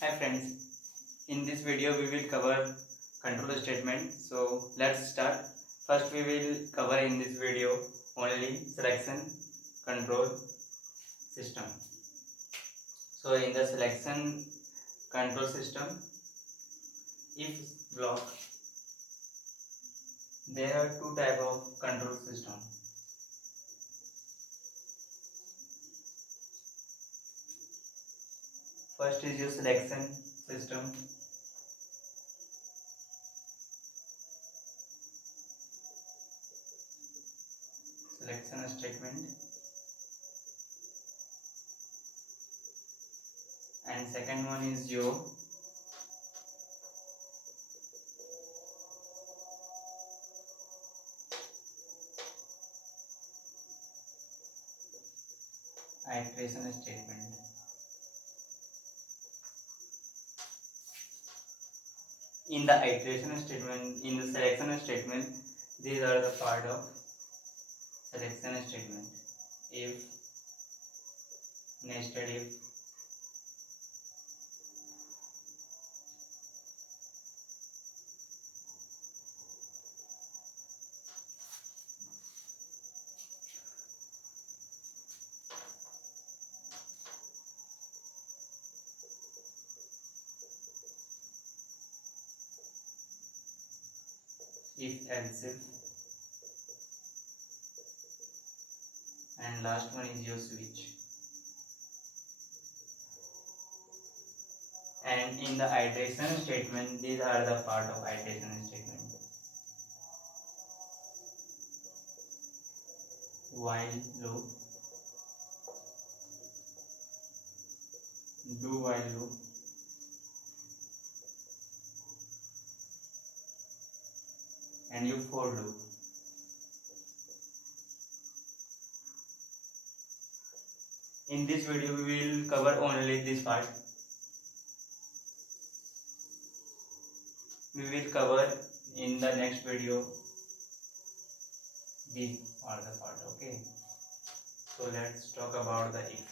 Hi friends, in this video we will cover control statement. So let's start. First we will cover in this video only selection control system. So in the selection control system, if block, there are two type of control system. First is your selection system. Selection statement, and second one is your iteration statement. In the iteration statement, in the selection statement, these are the part of selection statement. If, nested if else if, and last one is your switch. And in the iteration statement, these are the part of iteration statement. While loop, do while loop, and your for loop. In this video, we will cover only this part. We will cover in the next video these are the part. Okay. So let's talk about the if.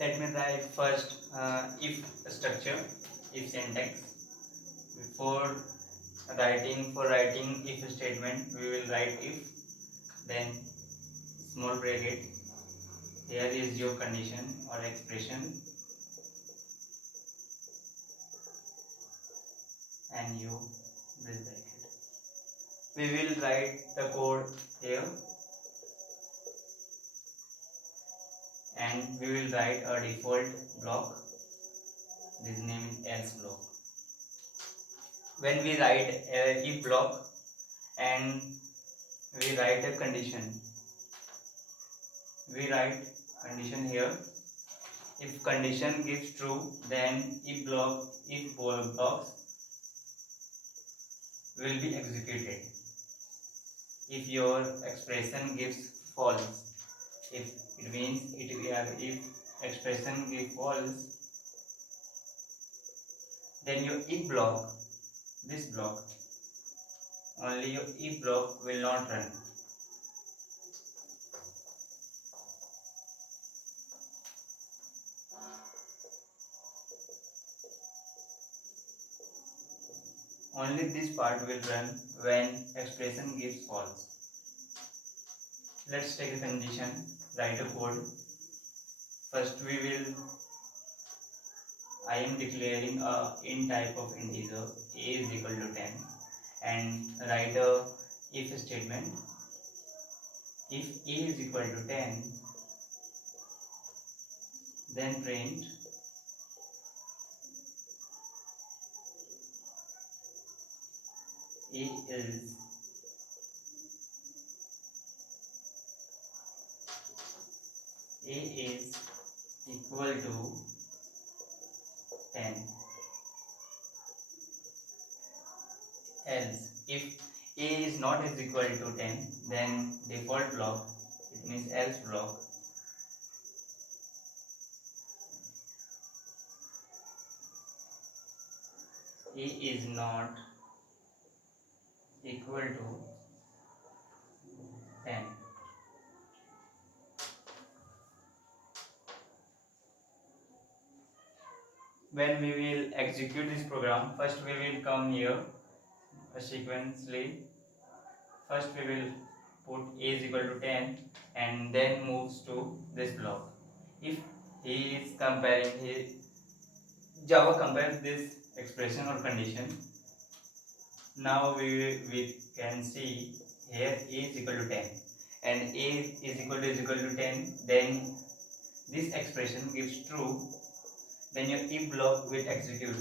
Let me write first if structure, if syntax. Before writing if statement, we will write if, then small bracket. Here is your condition or expression, and you this bracket. We will write the code here, and we will write a default block. This name is else block. When we write a if block and we write a condition, we write condition here. If condition gives true, then if blocks will be executed. If your expression gives false, if it means if expression gives false, then your if block, this block, only your if block will not run. Only this part will run when expression gives false. Let's take a condition, write a code. First I am declaring a int type of integer a is equal to 10, and write a if statement. If a is equal to 10, then print a is equal to 10. Else, if a is not is equal to 10, then default block, it means else block, A is not equal to 10. When we will execute this program, first we will come here sequentially. First we will put A is equal to 10 and then moves to this block. If he is comparing, Java compares this expression or condition. Now we can see here A is equal to 10 and A is equal to 10, then this expression gives true, then your if block will execute,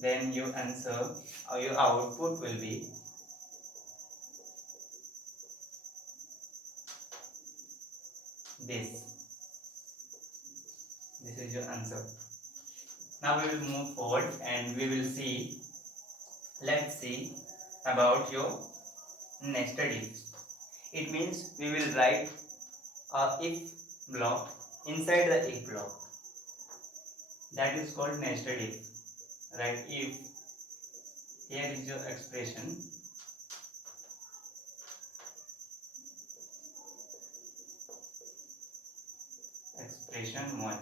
then your answer or your output will be this. This is your answer. Now we will move forward and we will see, let's see about your nested if. It means we will write a if block inside the if block. That is called nested if. Right? If here is your expression, expression 1,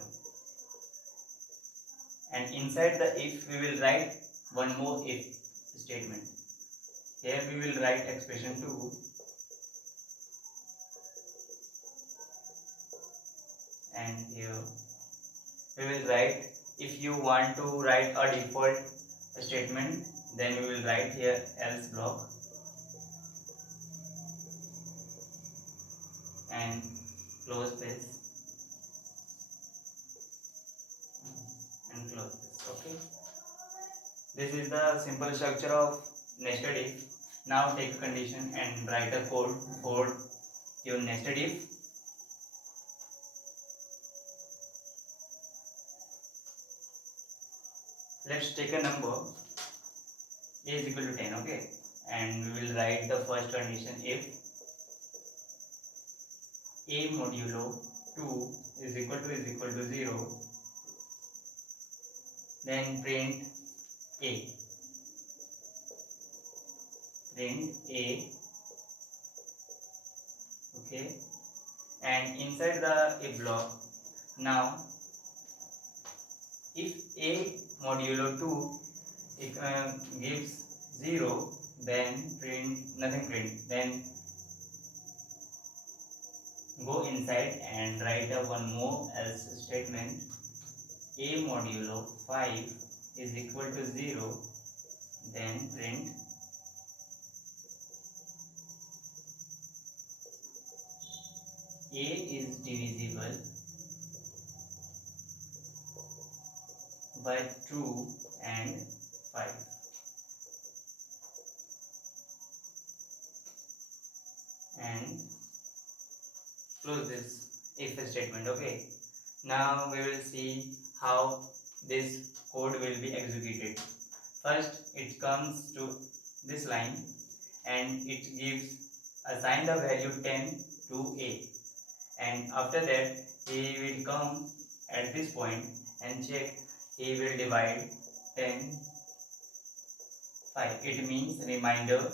and inside the if we will write one more if statement. Here we will write expression 2 and here we will write, if you want to write a default statement, then we will write here else block and close this and close this. Okay, this is the simple structure of nested if. Now take a condition and write a code for your nested if. Let's take a number A is equal to 10, okay, and we will write the first condition if A modulo 2 is equal to 0, then print A, okay, and inside the if block, now if A modulo 2 gives 0, then print nothing, then go inside and write one more else statement, A modulo 5 is equal to 0, then print A is divisible by 2 and 5. And close this if statement. Okay, now we will see how this code will be executed. First it comes to this line and it gives, assign the value 10 to A, and after that he will come at this point and check, he will divide 10 5. It means reminder,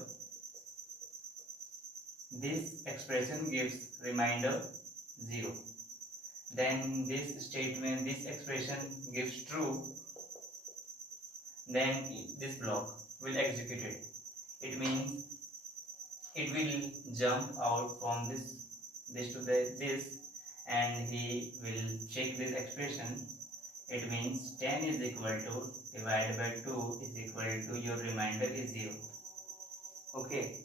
this expression gives reminder 0, then this statement, this expression gives true, then this block will execute it. It means it will jump out from this to this, and he will check this expression. It means 10 is equal to divided by 2 is equal to your reminder is 0. Okay,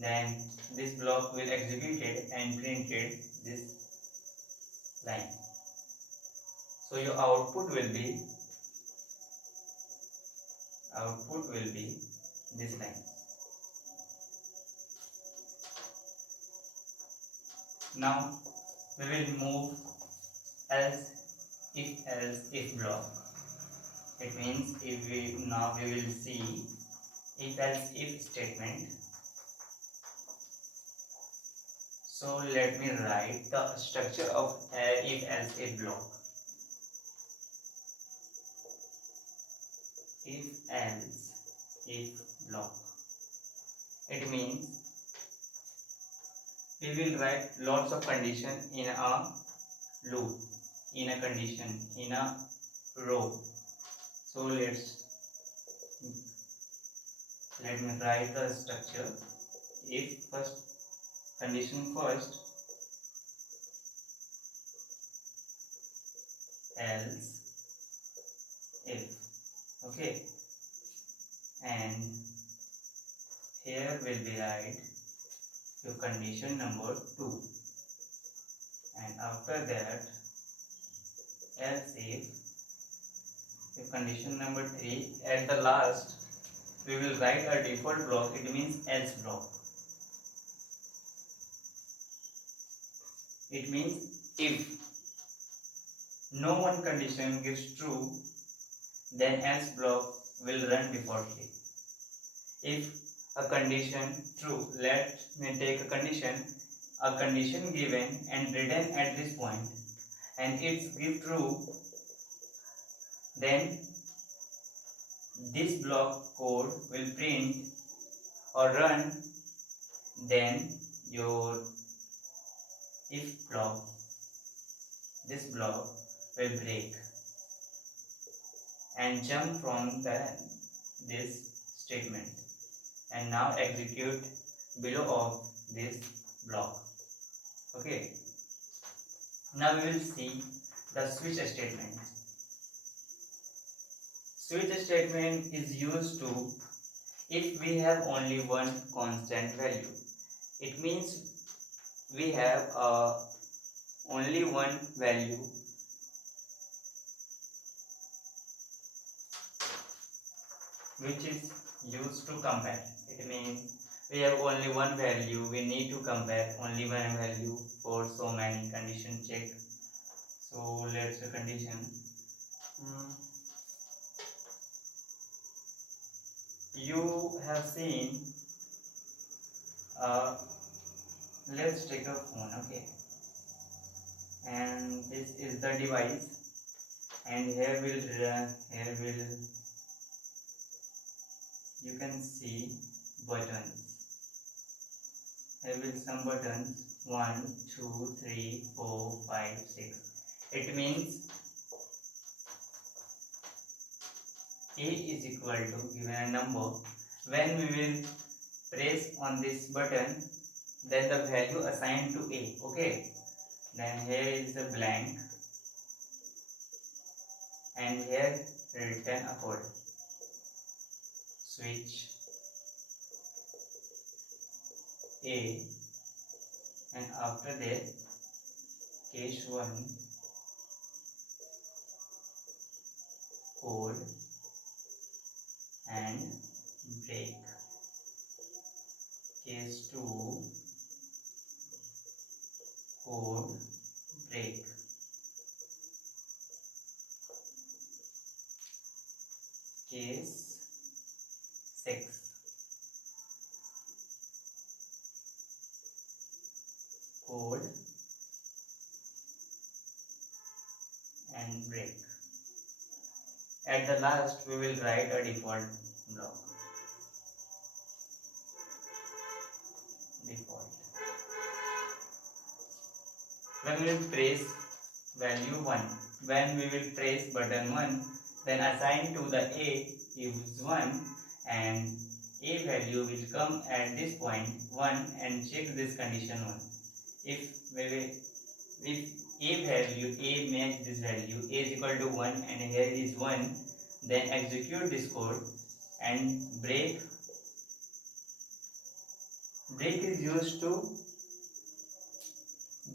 then this block will execute it and printed this line. So your output will be this line. Now we will move else if block. It means if we now we will see if else if statement. So let me write the structure of if else if block. if else if block. It means we will write lots of condition in a loop, in a condition, in a row. So let me write the structure. If first condition first, else if, okay, and here will be write your condition number 2, and after that else if your condition number 3. At the last we will write a default block, it means else block. It means if no one condition gives true, then else block will run defaultly. If a condition true, let me take a condition given and written at this point, and it's give true, then this block code will print or run, then your if block, this block will break and jump from this statement, and now execute below of this block. Okay, now we will see the switch statement. Switch statement is used to if we have only one constant value. It means we have only one value which is used to compare. It means we have only one value, we need to compare only one value for so many condition check. So let's the condition. You have seen, let's take a phone, okay, and this is the device, and here will you can see buttons. Here will some buttons 1 2 3 4 5 6. It means a is equal to given a number. When we will press on this button, then the value assigned to a, okay, then here is a blank, and here written a code switch a, and after that case 1 code and break, case 2 code break, case 6 code and break. At the last we will write a default block. Default. When we will press value 1, when we will press button 1, then assign to the a is 1, and a value will come at this point 1, and check this condition 1. If a value a match this value, a is equal to 1 and here is 1, then execute this code and break. Break is used to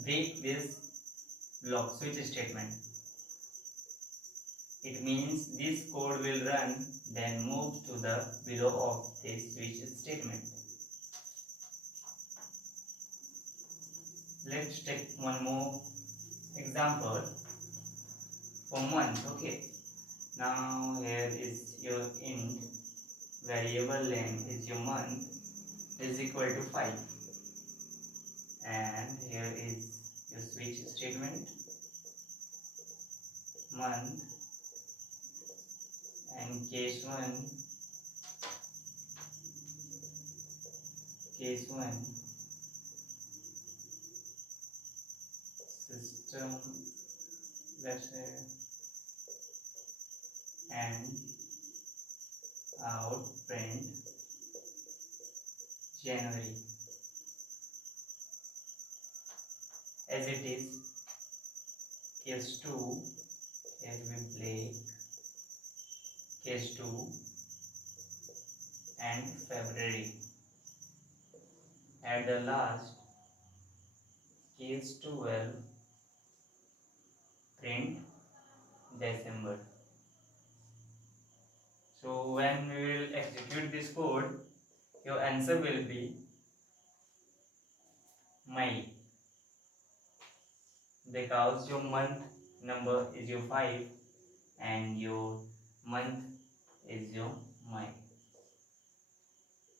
break this block switch statement. It means this code will run, then move to the below of this switch statement. Let's take one more example for month. Okay, now here is your int, variable length is your month is equal to 5, and here is your switch statement month, and in case 1 system, let's say, and out print January as it is. Case 2, here we play case 2 and February. At the last, case 12 print December. So when we will execute this code, your answer will be May, because your month number is your 5 and your month is your May.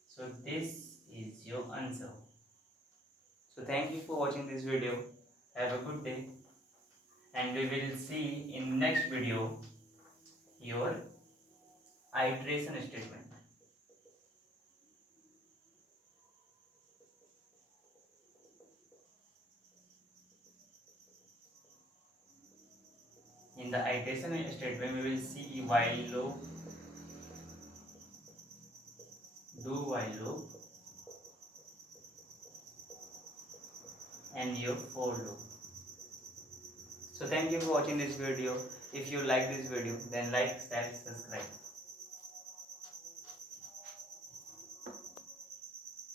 So this is your answer. So thank you for watching this video. Have a good day, and we will see in next video your iteration statement. In the iteration statement, we will see while loop, do while loop, and your for loop. So thank you for watching this video. If you like this video, then like, share, subscribe.